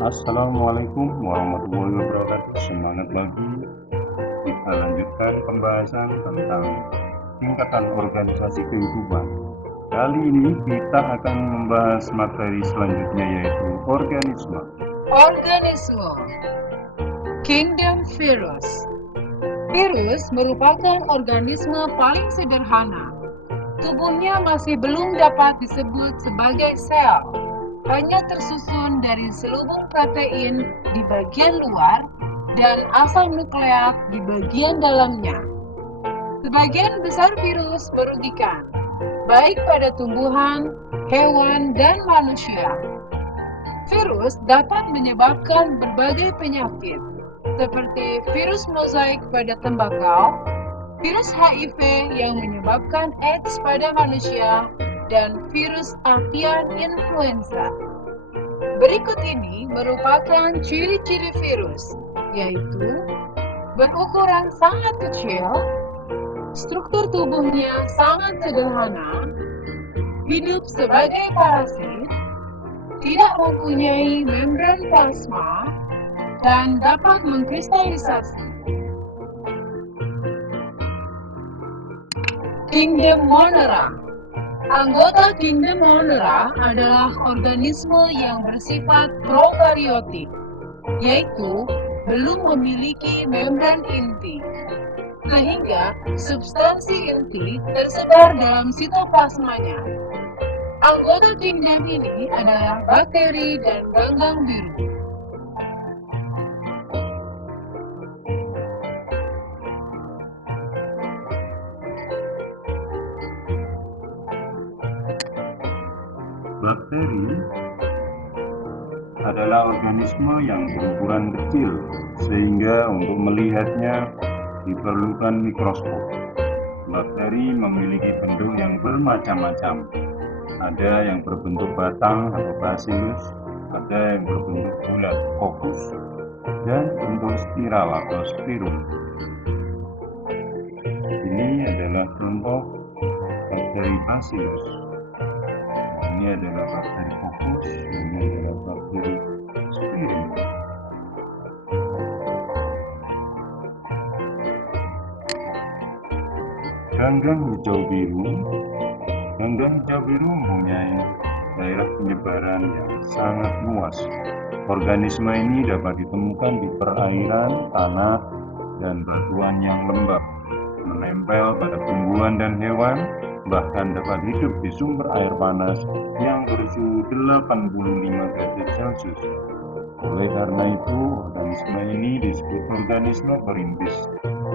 Assalamualaikum warahmatullahi wabarakatuh. Semangat lagi. Kita lanjutkan pembahasan tentang tingkatan organisasi kehidupan. Kali ini kita akan membahas materi selanjutnya yaitu organisme. Organisme. Kingdom Virus. Virus merupakan organisme paling sederhana. Tubuhnya masih belum dapat disebut sebagai sel. Hanya tersusun dari selubung protein di bagian luar dan asam nukleat di bagian dalamnya. Sebagian besar virus merugikan, baik pada tumbuhan, hewan, dan manusia. Virus dapat menyebabkan berbagai penyakit, seperti virus mozaik pada tembakau, virus HIV yang menyebabkan AIDS pada manusia, dan virus avian influenza. Berikut ini merupakan ciri-ciri virus, yaitu berukuran sangat kecil, struktur tubuhnya sangat sederhana, hidup sebagai parasit, tidak mempunyai membran plasma, dan dapat mengkristalisasi. Kingdom Monera. Anggota Kingdom Monera adalah organisme yang bersifat prokaryotik, yaitu belum memiliki membran inti, sehingga substansi inti tersebar dalam sitoplasmanya. Anggota kingdom ini adalah bakteri dan ganggang biru. Bakteri adalah organisme yang berukuran kecil sehingga untuk melihatnya diperlukan mikroskop. Bakteri memiliki bentuk yang bermacam-macam. Ada yang berbentuk batang atau bacillus, ada yang berbentuk bulat coccus, dan bentuk spiral atau spirum. Ini adalah contoh bakteri bacillus. Ini adalah bakteri coccus, ini adalah bakteri spirum. Ganggang hijau biru. Ganggang hijau biru mempunyai daerah penyebaran yang sangat luas. Organisme ini dapat ditemukan di perairan, tanah, dan batuan yang lembab, menempel pada tumbuhan dan hewan, bahkan dapat hidup di sumber air panas yang bersuhu 85 derajat Celcius. Oleh karena itu, organisme ini disebut organisme perintis,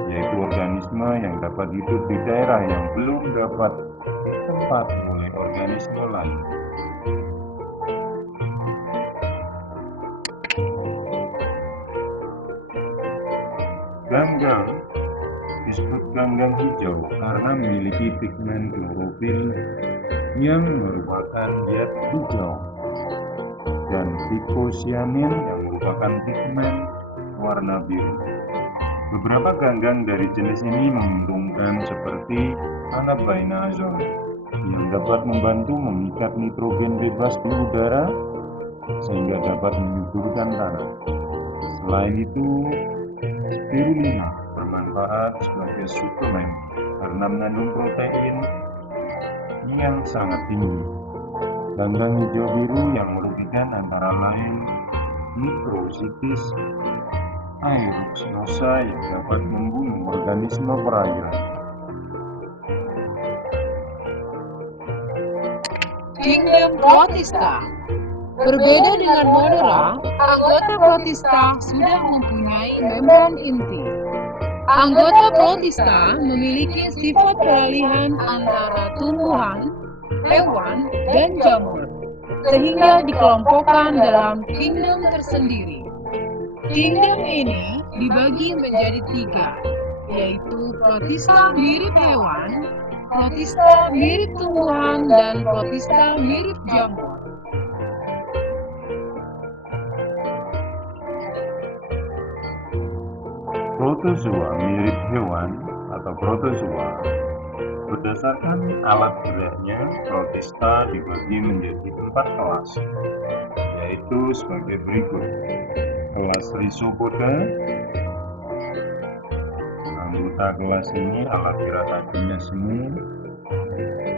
yaitu organisme yang dapat hidup di daerah yang belum dapat ditempati oleh organisme lain. Ganggang disebut ganggang hijau karena memiliki pigmen klorofil yang merupakan zat hijau dan phycocyanin yang merupakan pigmen warna biru. Beberapa ganggang dari jenis ini menguntungkan seperti anabainazol yang dapat membantu memikat nitrogen bebas di udara sehingga dapat menyuburkan tanah. Selain itu, spirulina bermanfaat sebagai suplemen karena mengandung protein yang sangat tinggi. Ganggang hijau biru yang merugikan antara lain Microcystis aeuginosa yang dapat membunuh organisme perairan. Kingdom Protista. Berbeda dengan Monera, anggota Protista sudah mempunyai membran inti. Anggota Protista memiliki sifat peralihan antara tumbuhan, hewan, dan jamur, sehingga dikelompokkan dalam kingdom tersendiri. Kingdom ini dibagi menjadi 3, yaitu Protista mirip hewan, Protista mirip tumbuhan, dan Protista mirip jamur. Protozoa mirip hewan atau protozoa. Berdasarkan alat beratnya, protista dibagi menjadi 4 kelas. yaitu sebagai berikut. Kelas Rhizopoda. Anggota kelas ini alakira tadinya semu,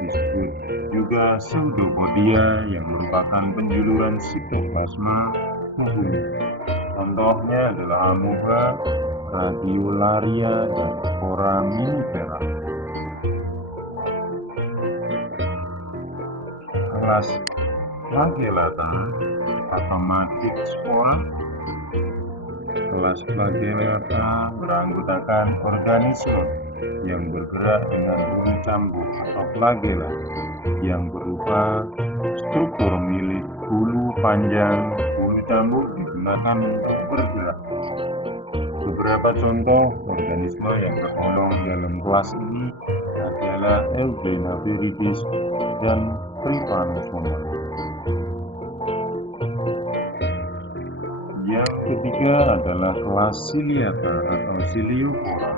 disebut juga Pseudopodia yang merupakan penjuluran sitoplasma tubuh. Contohnya adalah amoeba, radiolaria, dan foraminifera. Kelas Flagellata atau Magic Spora. Kelas Flagellata beranggotakan organisme yang bergerak dengan bulu cambuk atau flagella yang berupa struktur milik bulu panjang. Bulu cambuk digunakan untuk bergerak. Beberapa contoh organisme yang tergolong dalam kelas ini adalah Eugenoviridis dan Trypanosoma. Yang ketiga adalah kelas Ciliata atau Ciliofora.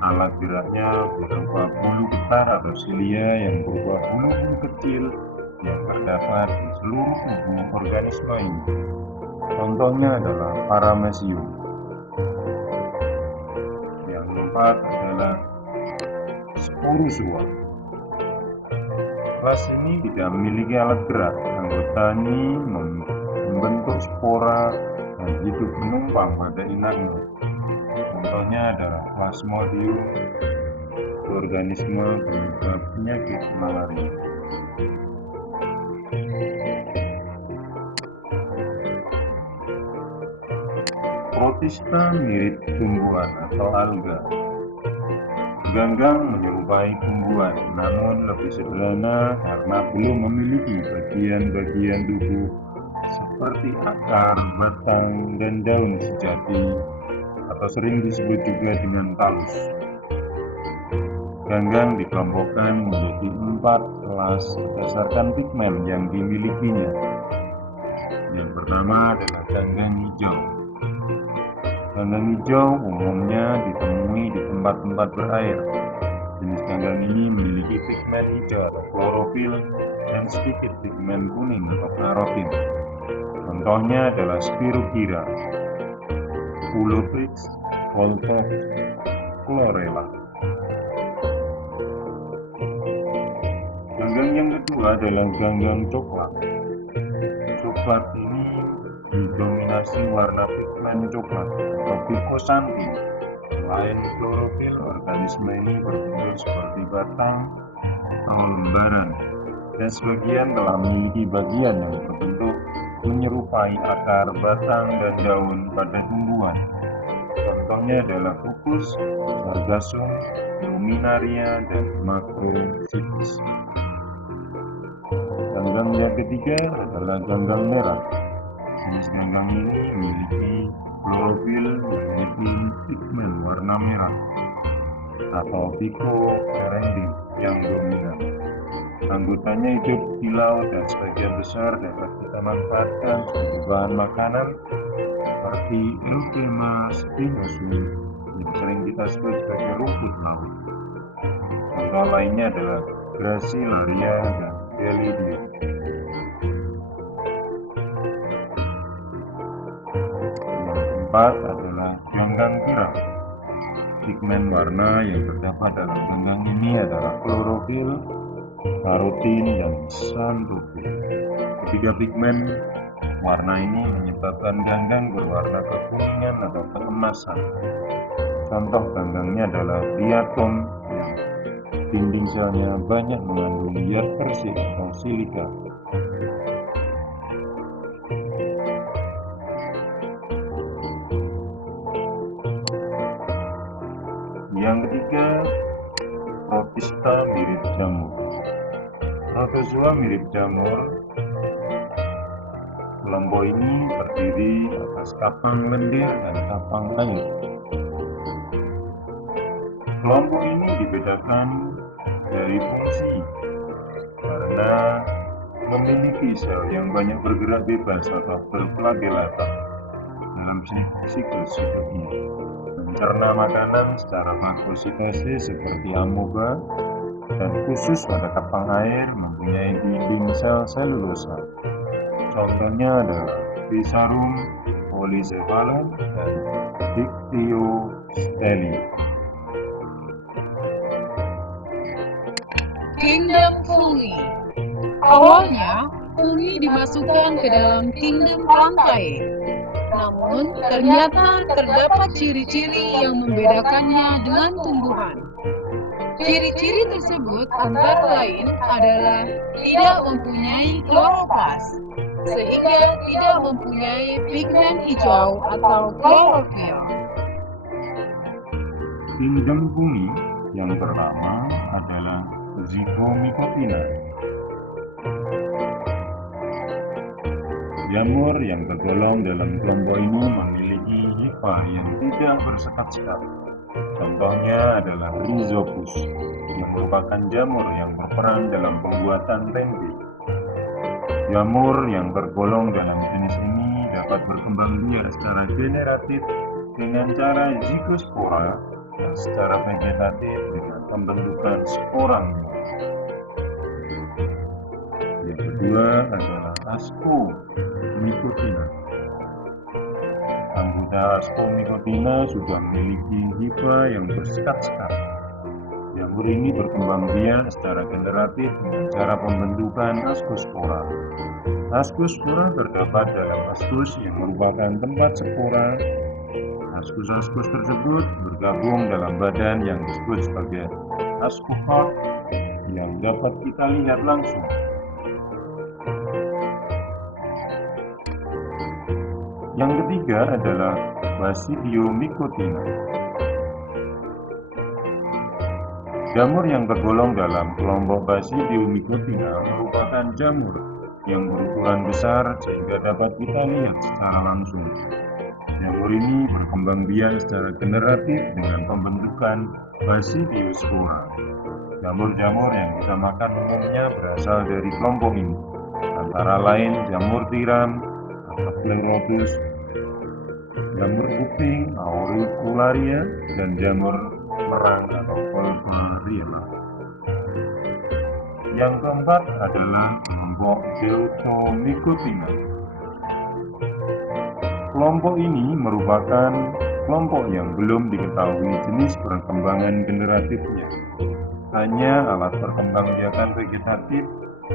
Alat geraknya berupa bulu getar atau cilia yang berupa bulu kecil yang terdapat di seluruh tubuh organisme ini. Contohnya adalah Paramecium. Yang keempat adalah Sporozoa. Kelas ini tidak memiliki alat gerak. Anggotanya membentuk spora dan hidup menumpang pada inangnya. Contohnya adalah Plasmodium, organisme penyebab penyakit malaria. Protista mirip tumbuhan atau alga. Ganggang menyerupai tumbuhan, namun lebih sederhana karena belum memiliki bagian-bagian tubuh seperti akar, batang, dan daun sejati, atau sering disebut juga dengan talus. Ganggang dikelompokkan menjadi 4 kelas berdasarkan pigmen yang dimilikinya. Yang pertama adalah ganggang hijau. Ganggang hijau umumnya ditemui di tempat-tempat berair. Jenis ganggang ini memiliki pigmen hijau atau klorofil dan sedikit pigmen kuning atau karotin. Contohnya adalah Spirogyra, Ulobrix, Voltox, Chlorella. Ganggang yang kedua adalah ganggang coklat. Coklat ini didominasi warna pigmen coklat atau picosantin. Selain klorofil, organisme ini berbentuk seperti batang atau lembaran, dan sebagian telah memiliki bagian yang berbentuk menyerupai akar, batang, dan daun pada tumbuhan. Contohnya adalah Fucus, Sargassum, Luminaria, dan Macrocystis. Ganggang yang ketiga adalah ganggang merah. Jenis ganggang ini memiliki klorofil memiliki pigmen warna merah atau picoperendin yang dominan. Anggotanya hidup di laut dan sebagian besar dapat kita manfaatkan sebagai bahan makanan seperti Euphrema spinosum yang sering kita sebut sebagai rumput laut. Contoh lainnya adalah Gracilaria dan Belidium. Yang keempat adalah ganggang tiram. Pigmen warna yang terdapat dalam ganggang ini adalah klorofil, karotin, dan xanthophyll. Ketiga pigmen warna ini menyebabkan ganggang berwarna kekuningan atau keemasan. Contoh ganggangnya adalah diatom yang dinding selnya banyak mengandung zat persik atau silika. Yang ketiga, Protista mirip jamur. Protozoa mirip jamur. Kelompok ini terdiri atas kapang lendir dan kapang air. Kelompok ini dibedakan dari fungsi karena memiliki sel yang banyak bergerak bebas atau berflagellata dalam siklus hidupnya, mencerna makanan secara fagositosis seperti amoeba, dan khusus pada kapang air mempunyai dinding sel selulosa. Contohnya adalah Pisarum polycephalum dan Dictyosteli. Kingdom fungi. Awalnya, fungi dimasukkan ke dalam kingdom plantae. Namun, ternyata terdapat ciri-ciri yang membedakannya dengan tumbuhan. Ciri-ciri tersebut antara lain adalah tidak mempunyai kloroplas, sehingga tidak mempunyai pigmen hijau atau klorofil. Kingdom fungi yang pertama adalah Zygomycotina. Jamur yang tergolong dalam kelompok ini memiliki hifa yang tidak bersekat-sekat. Contohnya adalah Rhizopus, yang merupakan jamur yang berperan dalam pembuatan tempe. Jamur yang tergolong dalam jenis ini dapat berkembang biak secara generatif dengan cara zygospora dan secara vegetatif dengan pembentukan spora. Yang kedua adalah Ascomycotina. Anggota Ascomycotina sudah memiliki hifa yang bersekat-sekat. Jamur ini berkembang biak secara generatif dengan cara pembentukan ascospora. Ascospora terdapat dalam ascus yang merupakan tempat spora. Ascus-ascus tersebut bergabung dalam badan yang disebut sebagai ascocarp yang dapat kita lihat langsung. Yang ketiga adalah Basidiomycotina. Jamur yang tergolong dalam kelompok Basidiomycotina merupakan jamur yang berukuran besar sehingga dapat kita lihat secara langsung. Jamur ini berkembang biak secara generatif dengan pembentukan Basidiospora. Jamur-jamur yang kita makan umumnya berasal dari kelompok ini, antara lain jamur tiram, Pleurotus, jamur kuping, Auricularia, dan jamur merang atau Volpariella. Yang keempat adalah kelompok Deutomycotina. Kelompok ini merupakan kelompok yang belum diketahui jenis perkembangan generatifnya. Hanya alat perkembangbiakan vegetatif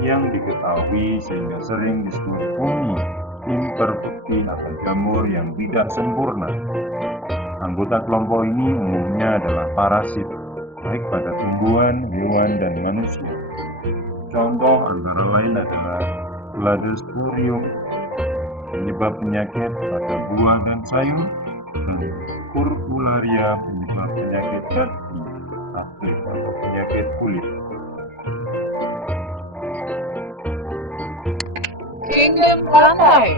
yang diketahui sehingga sering disebut fungi imperfekti atau jamur yang tidak sempurna. Anggota kelompok ini umumnya adalah parasit, baik pada tumbuhan, hewan, dan manusia. Contoh antara lain adalah Cladosporium, penyebab penyakit pada buah dan sayur, dan Purpuraria, penyebab penyakit kaki, atau penyakit kulit. Kingdom plantae.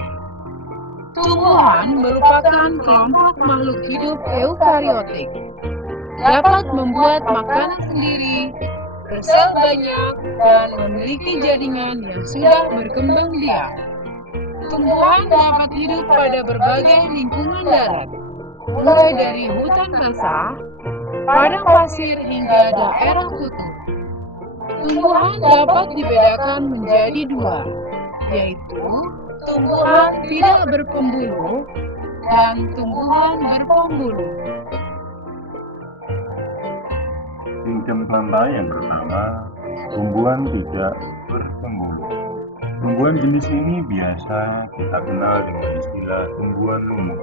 Tumbuhan merupakan kelompok makhluk hidup eukariotik. Dapat membuat makanan sendiri, bersel banyak, dan memiliki jaringan yang sudah berkembang biak. Tumbuhan dapat hidup pada berbagai lingkungan darat, mulai dari hutan basah, padang pasir hingga daerah kutub. Tumbuhan dapat dibedakan menjadi dua, yaitu tumbuhan tidak berpembuluh dan tumbuhan berpembuluh. Kingdom plantae yang pertama, tumbuhan tidak berpembuluh. Tumbuhan jenis ini biasa kita kenal dengan istilah tumbuhan lumut.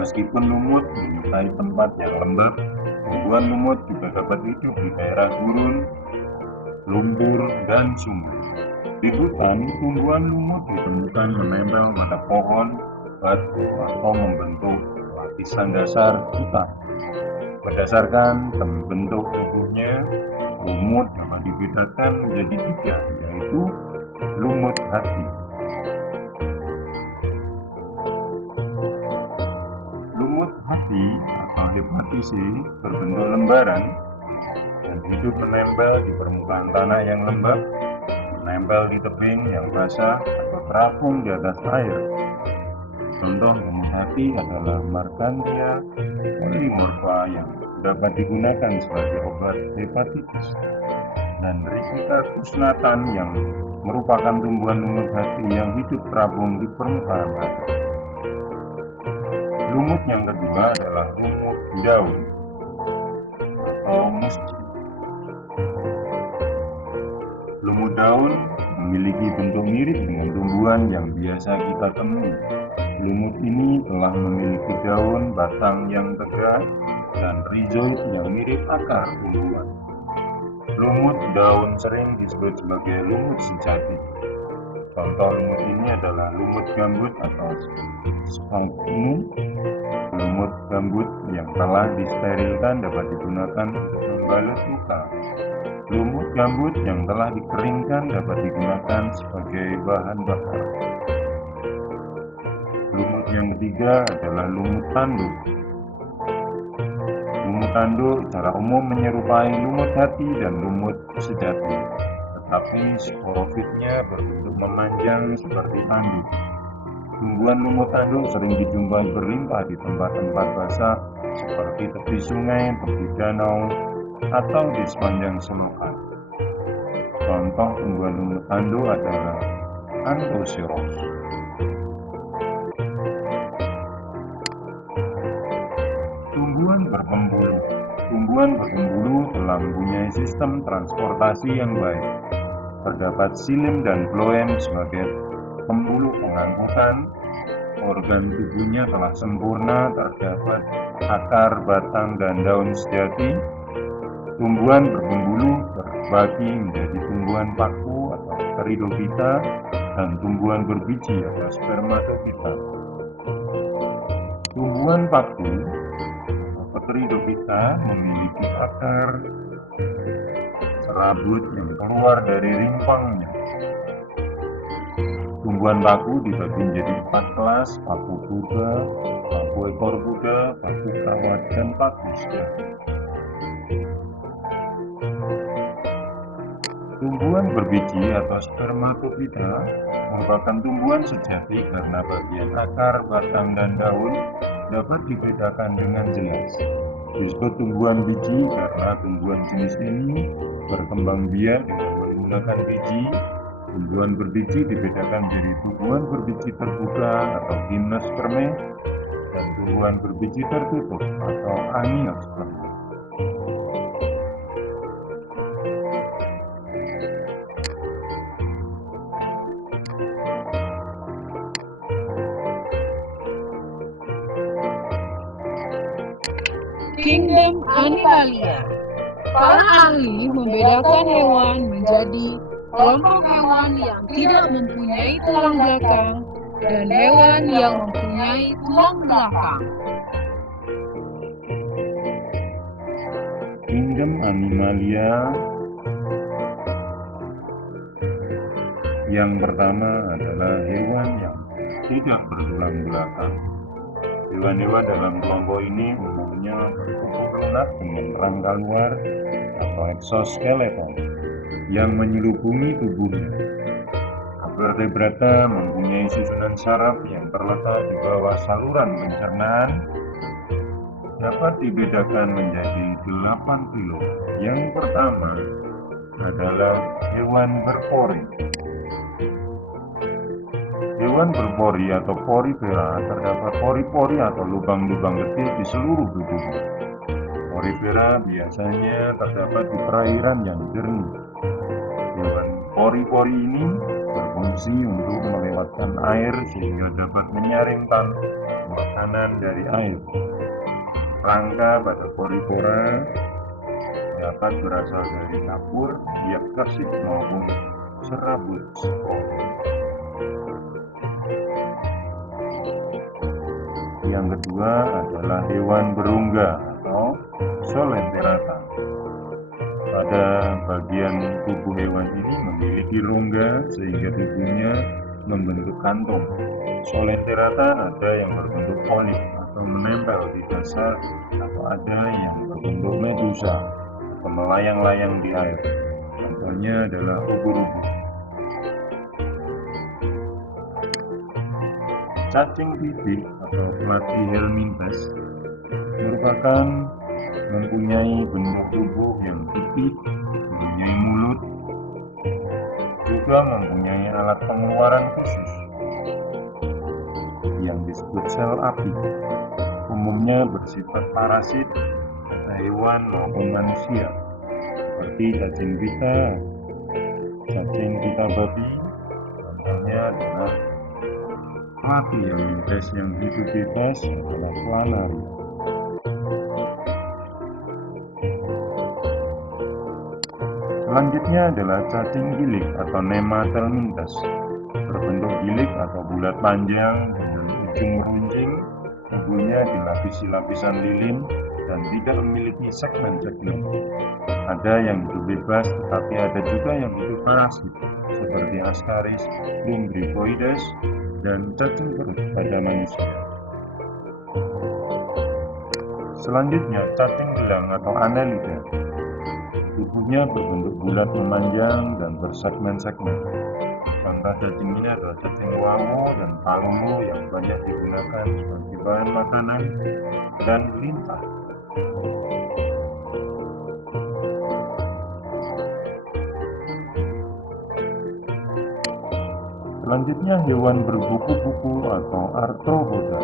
Meskipun lumut menyukai tempat yang lembab, tumbuhan lumut juga dapat hidup di daerah gurun, lumpur, dan sumur. Di hutan, tumbuhan lumut ditemukan menempel pada pohon, batu, atau membentuk lapisan dasar hutan. Berdasarkan bentuk tubuhnya, lumut dapat dibedakan menjadi tiga, yaitu lumut hati. Lumut hati atau hepatisi berbentuk lembaran dan hidup menempel di permukaan tanah yang lembab, menempel di tebing yang basah, atau terapung di atas air. Contoh lumut hati adalah Marchantia polymorpha yang dapat digunakan sebagai obat hepatitis. dan Riccicarpus nathan yang merupakan tumbuhan lumut hati yang hidup terapung di permukaan air. Lumut yang kedua adalah lumut daun atau musci. Lumut daun memiliki bentuk mirip dengan tumbuhan yang biasa kita temui. Lumut ini telah memiliki daun batang yang tegak dan rizoid yang mirip akar tumbuhan. Lumut daun sering disebut sebagai lumut sejati. Contoh lumut ini adalah lumut gambut atau sphagnum. Lumut gambut yang telah disterilkan dapat digunakan untuk membalut luka. Lumut gambut yang telah dikeringkan dapat digunakan sebagai bahan bakar. Lumut yang ketiga adalah lumut tanduk. Lumut tanduk secara umum menyerupai lumut hati dan lumut sejati, tetapi sporofitnya berbentuk memanjang seperti tanduk. Tumbuhan lumut tanduk sering dijumpai berlimpah di tempat-tempat basah seperti tepi sungai, tepi danau, atau di sepanjang selokan. Contoh tumbuhan lumut tanduk adalah Anthoceros. Tumbuhan berpembuluh. Tumbuhan berpembuluh telah mempunyai sistem transportasi yang baik. Terdapat xilem dan phloem sebagai pembuluh pengangkutan. Organ tubuhnya telah sempurna, terdapat akar, batang, dan daun sejati. Tumbuhan berpembuluh terbagi menjadi tumbuhan paku atau pteridophyta dan tumbuhan berbiji atau spermatophyta. Tumbuhan paku atau pteridophyta memiliki akar serabut yang keluar dari rimpangnya. Tumbuhan paku dibagi menjadi 4 kelas: paku kuda, paku ekor kuda, paku kawat, dan paku sejati. Tumbuhan berbiji atau spermatophyta merupakan tumbuhan sejati karena bagian akar, batang, dan daun dapat dibedakan dengan jelas. Disebut tumbuhan biji karena tumbuhan jenis ini berkembang biak dengan menggunakan biji. Tumbuhan berbiji dibedakan menjadi tumbuhan berbiji terbuka atau gimnosperme dan tumbuhan berbiji tertutup atau angiosperme. Kingdom Animalia. Para ahli membedakan hewan menjadi kelompok hewan yang tidak mempunyai tulang belakang dan hewan yang mempunyai tulang belakang. Kingdom Animalia yang pertama adalah hewan yang tidak bertulang belakang. Hewan-hewan dalam kelompok ini umumnya bertubuh lunak dengan rangka luar atau exoskeleton yang menyelubungi tubuhnya. Vertebrata mempunyai susunan saraf yang terletak di bawah saluran pencernaan. Dapat dibedakan menjadi 8 pilot. Yang pertama adalah hewan berpori. Hewan berpori atau porifera terdapat pori-pori atau lubang-lubang kecil di seluruh tubuhnya. Porifera biasanya terdapat di perairan yang jernih. Hewan pori-pori ini berfungsi untuk melewatkan air sehingga dapat menyaringkan makanan dari air. Rangka pada porifera dapat berasal dari kapur, biak kersik maupun serabut spor. Yang kedua adalah hewan berungga atau Solenterata. Pada bagian tubuh hewan ini memiliki rongga sehingga tubuhnya membentuk kantung. Solenterata ada yang berbentuk polip atau menempel di dasar, atau ada yang berbentuk medusa atau melayang-layang di air. Contohnya adalah ubur-ubur. Cacing pipih atau Platyhelminthes mempunyai bentuk tubuh yang pipih, mempunyai mulut, juga mempunyai alat pengeluaran khusus yang disebut sel api. Umumnya bersifat parasit pada hewan maupun manusia, seperti cacing pita babi. Contohnya adalah mati yang hidup bebas adalah planaria. Selanjutnya adalah cacing gilik atau Nematelmintes, berbentuk gilik atau bulat panjang dengan ujung meruncing, tubuhnya dilapisi lapisan lilin dan tidak memiliki segmen-segmen. Ada yang hidup bebas, tetapi ada juga yang hidup parasit, seperti Ascaris lumbricoides dan cacing perut pada manusia. Selanjutnya, cacing gelang atau Annelida. Tubuhnya berbentuk bulat memanjang dan bersegmen-segmen. Contoh cacing ini adalah cacing wawo dan palulu yang banyak digunakan sebagai bahan makanan dan lintah. Selanjutnya hewan berbuku-buku atau arthropoda.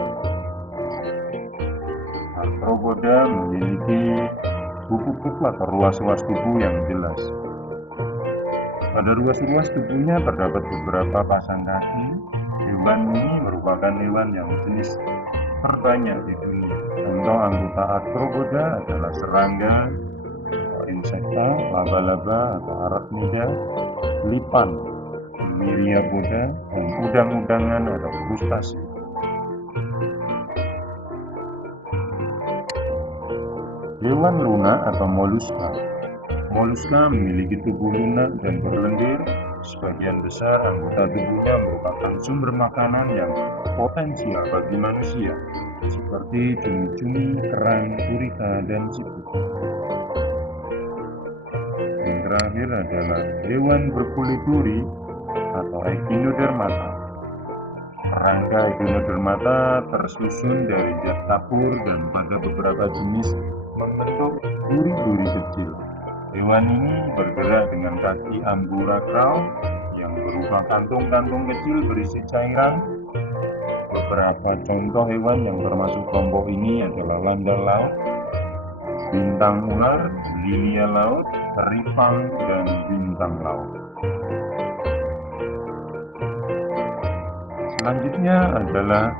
Arthropoda memiliki buku-buku atau ruas-ruas tubuh yang jelas. Pada ruas-ruas tubuhnya terdapat beberapa pasang kaki. Hewan ini merupakan hewan yang jenis terbanyak di dunia. Contoh anggota arthropoda adalah serangga, insekta, laba-laba atau arachnida, lipan, myriapoda, dan udang-udangan atau krustase. Hewan lunak atau moluska. Moluska memiliki tubuh lunak dan berlendir. Sebagian besar anggota tubuhnya merupakan sumber makanan yang potensial bagi manusia, seperti cumi-cumi, kerang, gurita, dan siput. Yang terakhir adalah hewan berkulit duri atau Echinodermata. Rangka Echinodermata tersusun dari zat kapur dan pada beberapa jenis membentuk duri-duri kecil. Hewan ini bergerak dengan kaki ambulakral yang berupa kantung-kantung kecil berisi cairan. Beberapa contoh hewan yang termasuk kelompok ini adalah landal laut, bintang ular, lilia laut, teripang, dan bintang laut. Selanjutnya adalah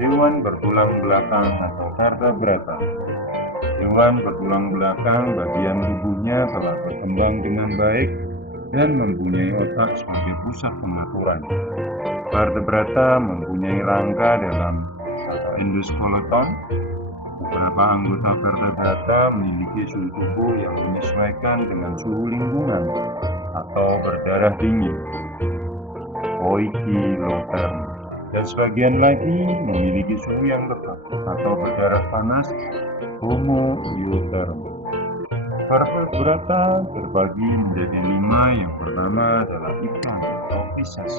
hewan bertulang belakang atau vertebrata. Hewan bertulang belakang bagian tubuhnya telah berkembang dengan baik dan mempunyai otak sebagai pusat pengaturan. Vertebrata mempunyai rangka dalam endoskeleton. Beberapa anggota vertebrata memiliki suhu tubuh yang menyesuaikan dengan suhu lingkungan atau berdarah dingin, poikiloterm, dan sebagian lagi memiliki suhu yang tetap atau berdarah panas, homoiotherm. Vertebrata terbagi menjadi 5. Yang pertama adalah ikan atau Pisces.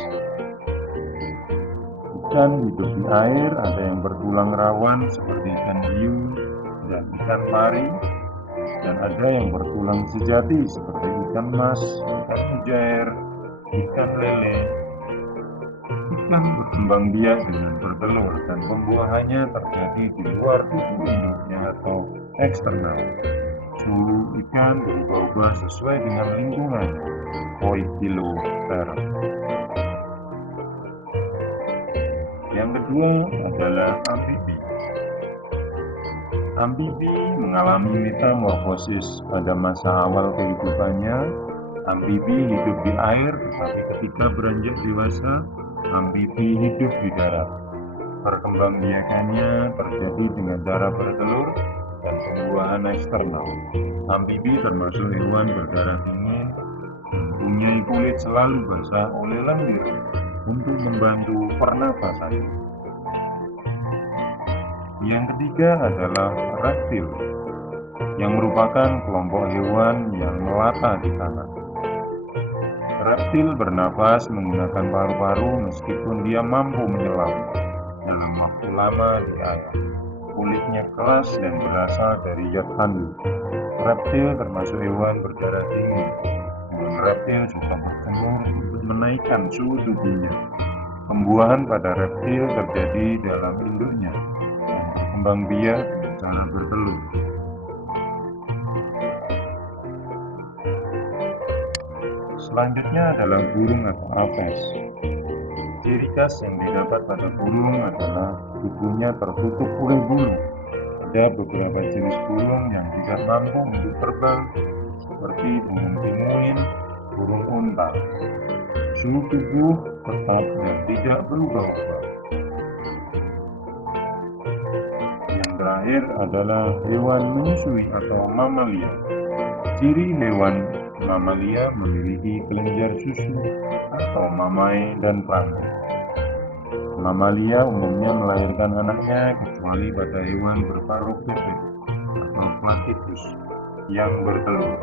Ikan hidup di air, ada yang bertulang rawan seperti ikan hiu dan ikan pari, dan ada yang bertulang sejati seperti ikan mas, ikan mujair, ikan lele. Ikan berkembang biak dengan bertelur dan pembuahannya terjadi di luar tubuh induknya atau eksternal. Suhu ikan berubah-ubah sesuai dengan lingkungannya, poikiloterm. Yang kedua adalah amfibi. Amfibi mengalami metamorfosis pada masa awal kehidupannya. Amfibi hidup di air, tetapi ketika beranjak dewasa, amfibi hidup di darat. Perkembangbiakannya terjadi dengan cara bertelur dan pembuahan eksternal. Amfibi termasuk hewan berdarah dingin, mempunyai kulit selalu basah oleh lendir untuk membantu pernapasan. Yang ketiga adalah reptil, yang merupakan kelompok hewan yang melata di tanah. Reptil bernapas menggunakan paru-paru meskipun dia mampu menyelam dalam waktu lama di air. Kulitnya keras dan berasal dari zat handuk. Reptil termasuk hewan berdarah dingin. reptil juga bertelur untuk menaikkan suhu tubuhnya. Pembuahan pada reptil terjadi dalam induknya dan berkembang biak cara bertelur. Selanjutnya adalah burung atau apes. Ciri khas yang didapat pada burung adalah tubuhnya tertutup oleh bulu. Ada beberapa jenis burung yang tidak mampu untuk terbang, seperti burung pinguin, burung unta. Suhu tubuh tetap dan tidak berubah-ubah. Yang terakhir adalah hewan menyusui atau mamalia. Ciri hewan mamalia memiliki kelenjar susu atau mamai dan prangai. Mamalia umumnya melahirkan anaknya kecuali pada hewan berparuh bebek atau platypus yang bertelur.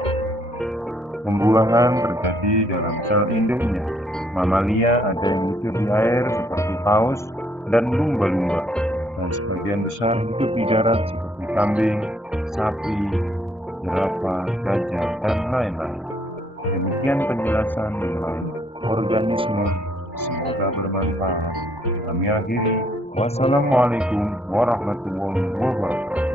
Pembuahan terjadi dalam sel induknya. Mamalia ada yang hidup di air seperti paus dan lumba-lumba, dan sebagian besar hidup di darat seperti kambing, sapi, jerapah, gajah, dan lain-lain. Demikian penjelasan mengenai organisme. Semoga bermanfaat. Kami akhiri. Wassalamualaikum warahmatullahi wabarakatuh.